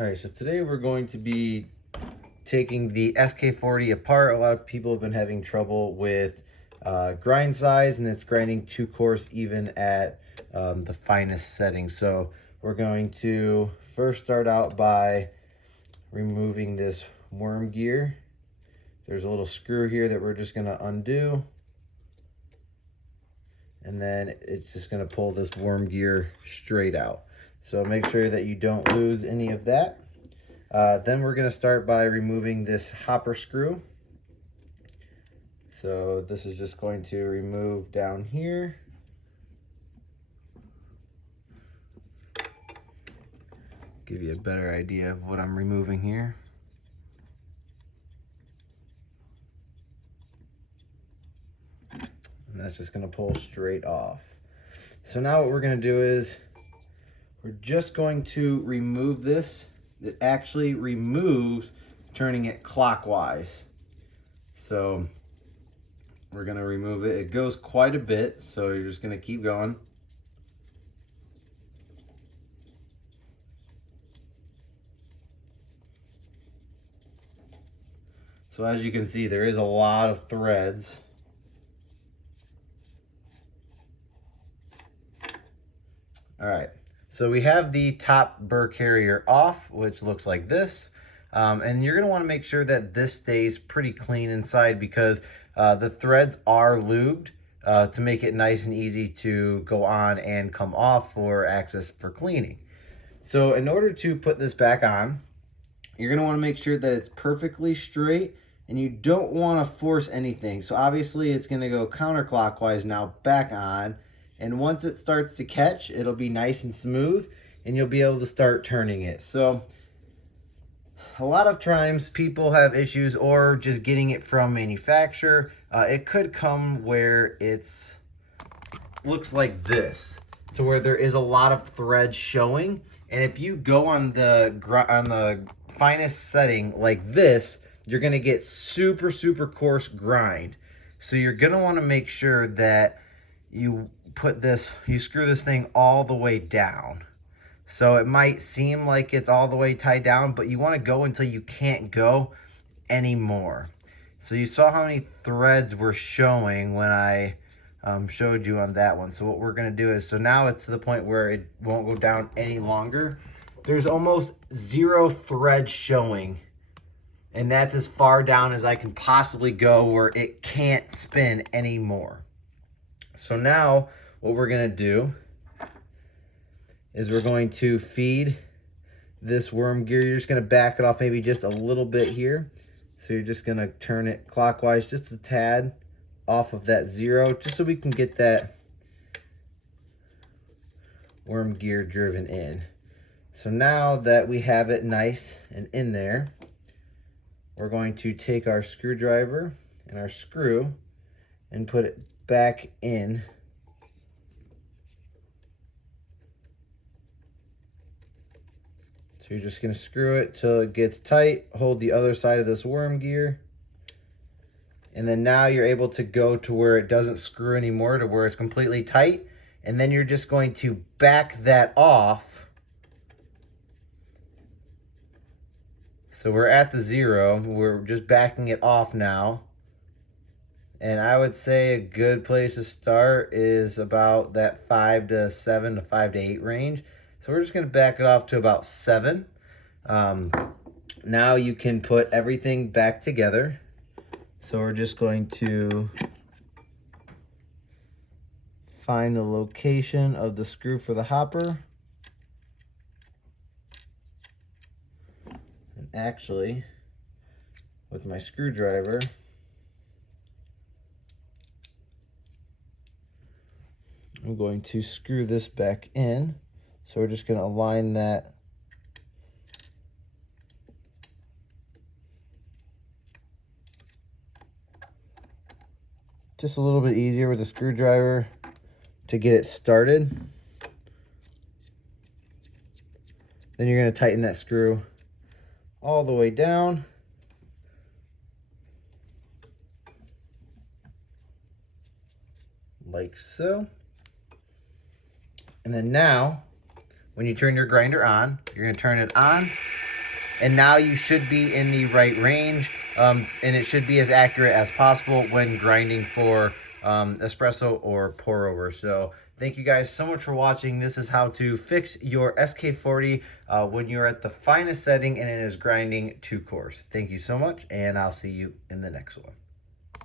All right, so today we're going to be taking the Sk40 apart. A lot of people have been having trouble with grind size, and it's grinding too coarse even at the finest setting. So we're going to first start out by removing this worm gear. There's a little screw here that we're just gonna undo. And then it's just gonna pull this worm gear straight out. So make sure that you don't lose any of that. Then we're gonna start by removing this hopper screw. So this is just going to remove down here. Give you a better idea of what I'm removing here. And that's just gonna pull straight off. So now what we're gonna do is we're just going to remove this. It actually removes turning it clockwise. So we're gonna remove it. It goes quite a bit, so you're just gonna keep going. So as you can see, there is a lot of threads. All right, so we have the top burr carrier off, which looks like this. And you're gonna wanna make sure that this stays pretty clean inside because the threads are lubed to make it nice and easy to go on and come off for access for cleaning. So in order to put this back on, you're gonna wanna make sure that it's perfectly straight and you don't wanna force anything. So obviously it's gonna go counterclockwise now back on. And once it starts to catch, it'll be nice and smooth and you'll be able to start turning it. So a lot of times people have issues or just getting it from manufacturer. It could come where it's looks like this, to where there is a lot of thread showing. And if you go on the finest setting like this, you're gonna get super coarse grind. So you're gonna wanna make sure that you screw this thing all the way down. So it might seem like it's all the way tied down, but you want to go until you can't go anymore. So you saw how many threads were showing when I showed you on that one. So what we're going to do is, so now it's to the point where it won't go down any longer. There's almost 0 thread showing. And that's as far down as I can possibly go where it can't spin anymore. So now what we're going to do is we're going to feed this worm gear. You're just going to back it off maybe just a little bit here. So you're just going to turn it clockwise just a tad off of that 0, just so we can get that worm gear driven in. So now that we have it nice and in there, we're going to take our screwdriver and our screw and put it back in. So you're just gonna screw it till it gets tight, hold the other side of this worm gear, and then now you're able to go to where it doesn't screw anymore, to where it's completely tight, and then you're just going to back that off. So we're at the 0, we're just backing it off now. And I would say a good place to start is about that 5 to 7 to 5 to 8 range. So we're just going to back it off to about 7. Now you can put everything back together. So we're just going to find the location of the screw for the hopper. And actually, with my screwdriver, I'm going to screw this back in. So we're just going to align that just a little bit easier with a screwdriver to get it started. Then you're going to tighten that screw all the way down. Like so. And then now, when you turn your grinder on, you're going to turn it on And now you should be in the right range, and it should be as accurate as possible when grinding for espresso or pour over. So thank you guys so much for watching. This is how to fix your Sk40 when you're at the finest setting and it is grinding too coarse. Thank you so much, and I'll see you in the next one.